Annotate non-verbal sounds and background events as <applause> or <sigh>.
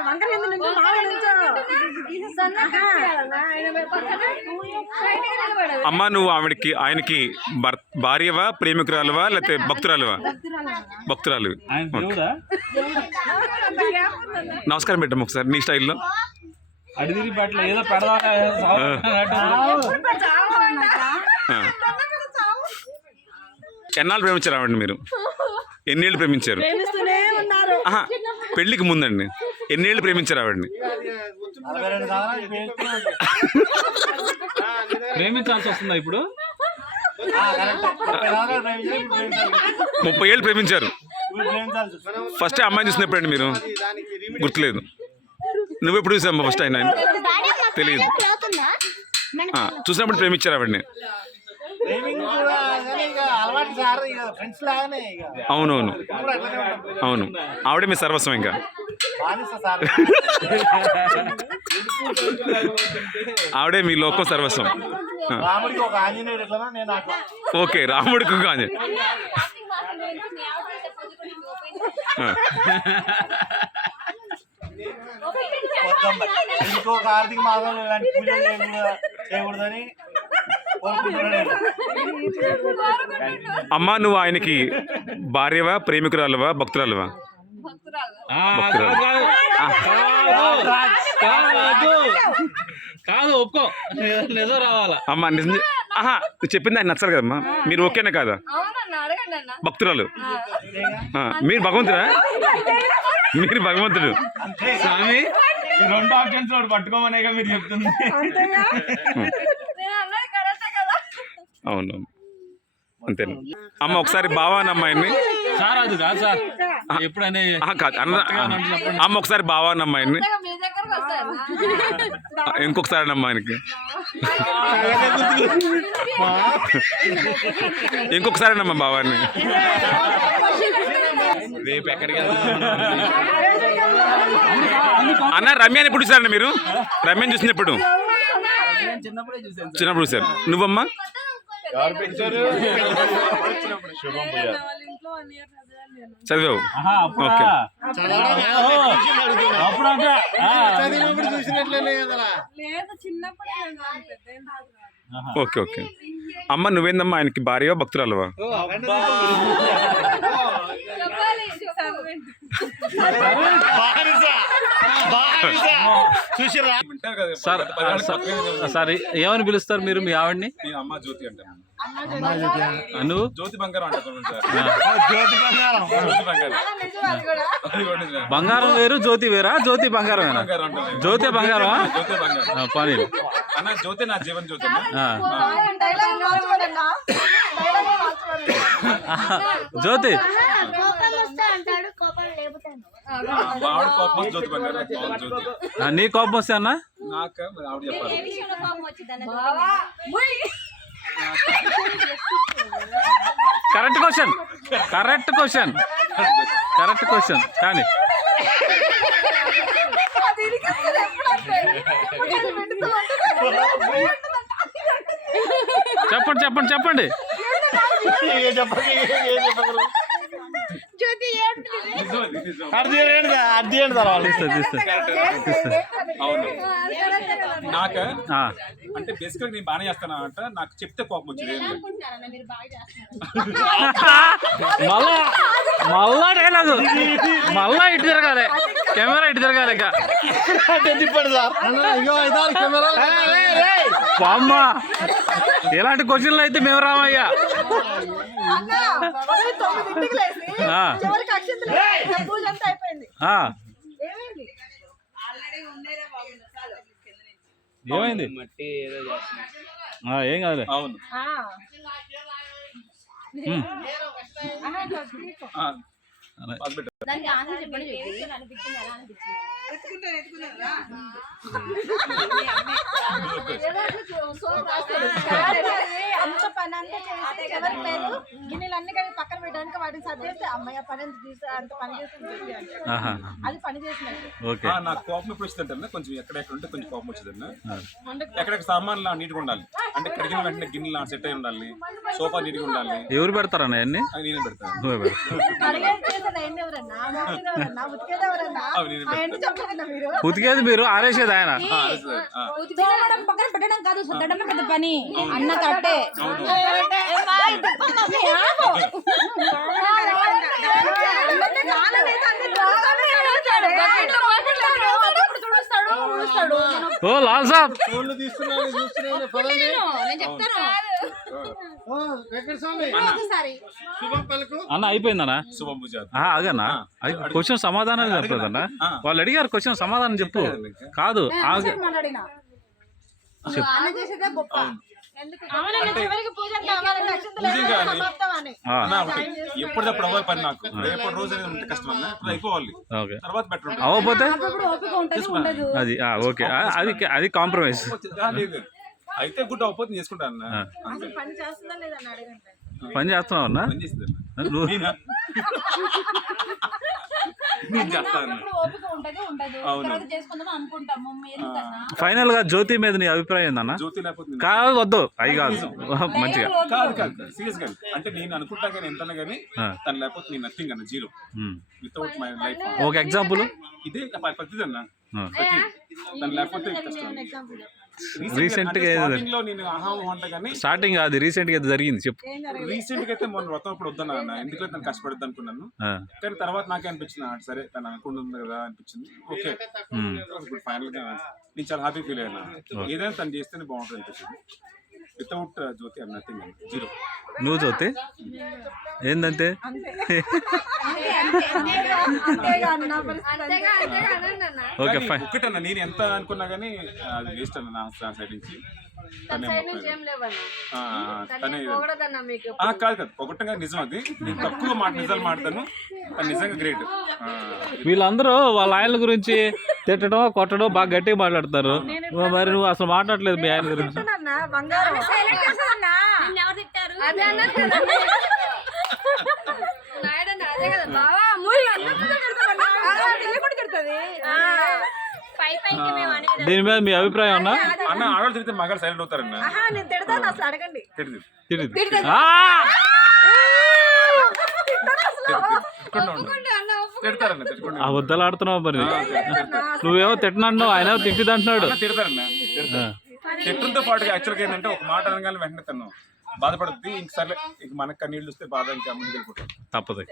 వంకర ఎందుకు నుంచో మామూలు నుంచో అమ్మ నువ్వు ఆవిడకి ఆయనకి భర్ భార్యవా ప్రేమికురాలువా లేకపోతే భక్తురాలువా? భక్తురాలు? నమస్కారం పెట్టమ్మ ఒకసారి నీ స్టైల్లో. అడిగిరి పట్ల ఏదో పెడదా ఆ. ఎన్నాళ్ళు ప్రేమించారు ఆవిడని మీరు? ఎన్నేళ్ళు ప్రేమించారు? పెళ్ళికి ముందండి. ఎన్నేళ్ళు ప్రేమించారు ఆవిడని? ప్రేమించాల్సి వస్తుందా ఇప్పుడు? ముప్పై ఏళ్ళు ప్రేమించారు. ఫస్ట్ అమ్మాయిని చూసినప్పుడండి మీరు? గుర్తులేదు. నువ్వు ఎప్పుడు చూసామ్మా ఫస్ట్ ఆయన? తెలియదు. చూసినప్పుడు ప్రేమించారు ఆవిడని. అవునవును. అవును. ఆవిడే మీ సర్వస్వం ఇంకా. ఆవిడే మీ లోకం సర్వస్వం. రాముడికి ఒక ఆంజనేయుడు ఓకే రాముడికి కానీ ఆ, మొత్తం ఇంకో కార్తీక మాసంలో ఇలాంటి పూజలు చేయకూడదు- చేయకూడదని కోరుకుంటున్నాను అమ్మ నువ్వు ఆయనకి భార్యవా ప్రేమికురాలువా భక్తురాలువా? కాదు, ఒప్పుకో. నిజం రావాలా? అమ్మ నిజం ఆహా నువ్వు చెప్పింది ఆయన నచ్చాలి కదమ్మా. మీరు ఓకేనా కాదా? భక్తురాలు. మీరు భగవంతుడా? మీరు భగవంతుడు. స్వామి? రెండు ఆప్షన్స్ వాడు పట్టుకోమనేగా మీరు చెప్తుంది. అవును అంతేనా? అమ్మ ఒకసారి బావా అమ్మాయిని. సార్ అది కాదు సార్. ఎప్పుడనే ఆహా, కాదు అన్న అమ్మ ఒకసారి బావా అన్న అమ్మాయిని. ఇంకొకసారి అన్న అమ్మాయికి ఇంకొకసారి అన్నమ్మా బావాన్ని రేపు ఎక్కడికి అన్న రమ్యాని ఎప్పుడు చూసారండి మీరు? రమ్యాని చూసినప్పుడు చిన్నప్పుడు చూసారు నువ్వమ్మా? చదివావు? ఓకే. Okay okay. అమ్మ నువ్వేందమ్మా ఆయనకి భార్య భక్తురాలువా? బానిస చూసిరా సార్ ఏమని పిలుస్తారు మీరు మీ ఆవిడ్ని? అమ్మ జ్యోతి అంటాను నువ్వు జ్యోతి. బంగారం బంగారం. జ్యోతి బంగారం. నిజం అది కూడా. బంగారం వేరు జ్యోతి వేరా? జ్యోతి బంగారమేనా? జ్యోతి బంగారం పని. అన్న జ్యోతి నా జీవన్ జ్యోతి. జ్యోతి కోపం వస్తే అంటాడు కోపం లేపుతాను ఆవిడ కోపం జ్యోతి బంగారం నాకు బావ జ్యోతి ఆ, నీ కోపం వస్తే అన్న? నాకు ఆవిడ చెప్పాలి. బావా, ముయ్. Correct question. Correct question. Correct question. కానీ. చెప్పండి చెప్పండి చెప్పండి. ఏం చెప్పండి ఏం చెప్పగలరు జ్యోతి ఏంటిది? అర్ధి ఏంటి అర్ధి ఏంటి తర్వాత తీస్తా తీస్తా అవును ఆ, అది కరెక్టే కదా. నాక అంటే బేసిక్ నేను బాగానే చేస్తాను అంట నాకు చెప్తే కోపం వచ్చింది మళ్ళా మళ్ళా డైలాగ్ మళ్ళా ఇటు తిరగాలి కెమెరా ఇటు తిరగాలి ఇంకా తిప్పండి సార్ కెమెరా అమ్మ ఇలాంటి క్వశ్చన్లు అయితే మేము రామయ్యా. ఏమైంది? ఏం కాదులే. అవును. చెప్పండి అంత పని అంతా చేసి ఎవరికి లేదు గిన్నెలు అన్ని పక్కన పెట్టడానికి వాటిని సర్దేస్తే అమ్మాయి ఆ పని ఎంత తీసి అంత పని ఆహా. అది పని చేసినట్టు. ఓకే. ఆ, నాకు కోపం ఎప్పుడు వచ్చిందంటే కొంచెం ఎక్కడెక్కడ ఉంటే కొంచెం కోపం వచ్చిందన్న ఎక్కడెక్కడ సామాన్లు నీట్గా ఉండాలి. అంటే కడిగిన వెంటనే గిన్నెలు సెట్ అయి ఉండాలి. సోఫా నీట్గా ఉండాలి ఎవరు పెడతారన్న అన్ని నేనే పెడతాను నువ్వే పెడతావు ఉతికేది మీరు ఆరేసేది ఆయన ఆ, అదే సార్. ఆ. తోమడం పక్కన పెట్టడం కాదు సొద్దడం పెద్ద పని అన్న కట్టే ఓ లాల్ సాబ్. ఫోన్లు తీస్తున్నాను చూస్తున్నాను పదండి. నేను చెప్తాను. ఓ, వెంకట స్వామి శుభం పలుకు. అన్న అయిపోయిందన్నా? శుభం పూజ. ఆ, క్వశ్చన్ చెప్పలేదన్నా. వాళ్ళు అడిగారు క్వశ్చన్ సమాధానం చెప్పు. కాదు ఆగ. చేసేదే గొప్ప. అవ్వాలి పని నాకు. రేపటి రోజు అనేది ఉంటే కష్టం అన్న. ఇప్పుడు అయిపోవాలి ఓకే. తర్వాత బెటర్ అవ్వకపోతే? అప్పుడు ఓపిక ఉంటుంది ఉండదు. అది ఆ, ఓకే. అది అది కాంప్రమైజ్ లేదు అయితే గుడ్ అవ్వకపోతే చేసుకుంటాను పని చేస్తున్నావు అన్నా? <laughs> నేనా? <laughs> చేస్తాను. ఫైనల్గా జ్యోతి మీద నీ అభిప్రాయం ఏందన్నా? జ్యోతి లేకపోతే కాదు వద్దు. అవి కాదు. <laughs> మంచిగా. కాదు కాదు సీరియస్గా అంటే నేను అనుకుంటా కానీ ఎంత కానీ. తను లేకపోతే నేను నథింగ్ అన్న జీరో. Without my life. ఒక ఎగ్జాంపుల్? ఇదే ప- ప్రతిదీ అన్న లేకపోతే Recent గా స్టార్టింగ్లో నేను కానీ స్టార్టింగ్ అది రీసెంట్గా జరిగింది చెప్పు. రీసెంట్గా అయితే మొన్న వ్రతం అప్పుడు వద్దన్నా అన్న. ఎందుకంటే తను కష్టపడద్దు అనుకున్నాను. కానీ తర్వాత నాకే అనిపించింది "ఆ, సరే తను అనుకుంటుంది కదా అనిపించింది. ఓకే. ఫైనల్గా నేను చాలా హ్యాపీ ఫీల్ అయ్యాను. ఏదైనా తను చేస్తేనే బాగుంటుంది అనిపించింది. వితౌట్ జ్యోతి అన్న నథింగ్ జీరో నువ్వు జ్యోతి పరిస్థితి ఓకే ఫైన్ ఒకటన్నా నేను ఎంత అనుకున్నా కానీ అది వేస్ట్ అన్న నా నా సైడ్ నుంచి. తనే మొత్తం- ఆ, తనే ఆ, కాదు కాదు. పొగట్టంగా నిజం అది. నేను తక్కువ మాట నిజాలు మాడతాను తను నిజంగా గ్రేట్ వీళ్ళందరూ వాళ్ళ ఆయన గురించి తిట్టడం కొట్టడం బాగా గట్టిగా మాట్లాడతారు. మరి నువ్వు అసలు మాట్లాడలేదు మీ ఆయన గురించి. అన్న బంగారం. అదే అన్నారు కదా. నాయుడన్న అదే కదా. బావా మూడు పై పైకి మేము దీని మీద మీ అభిప్రాయం ఉన్నా అన్న ఆడవాళ్ళు తిరిగితే మగాడు సైలెంట్ అవుతారన్న ఆహా, నేను తిడతాను అసలు అడగండి. తిరిగి తిరిగి ఆ! తిడతారన్న తిట్టుకోండి ఆ వద్దలు ఆడుతున్నావు మరి నువ్వేమో తిట్టనంటున్నావు ఆయన తిట్టిదంటున్నాడు. అన్న తిడతారన్న. తిడతారు. తిట్టడంతో పాటుగా యాక్చువల్గా ఏంటంటే ఒక మాట అనగానే వెంటనే తను బాధపడుద్ది. ఇంక సర్లే ఇంక మనకు కన్నీళ్ళు వస్తే బాధ ఇంకా ముందుకు వెళ్ళిపోతాం. తప్పదు.